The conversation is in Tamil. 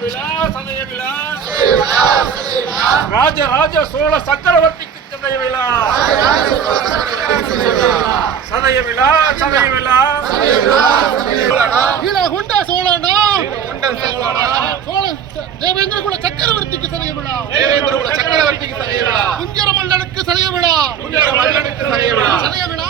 விழா சதய விழா ராஜராஜ சோழ சக்கரவர்த்திக்கு சதய விழா சதய விழா சதய விழா ஈழகுண்ட சோழனா தேவேந்திர குல சக்கரவர்த்திக்கு சதய விழா குஞ்சர மல்லனுக்கு சதய விழா சதய விழா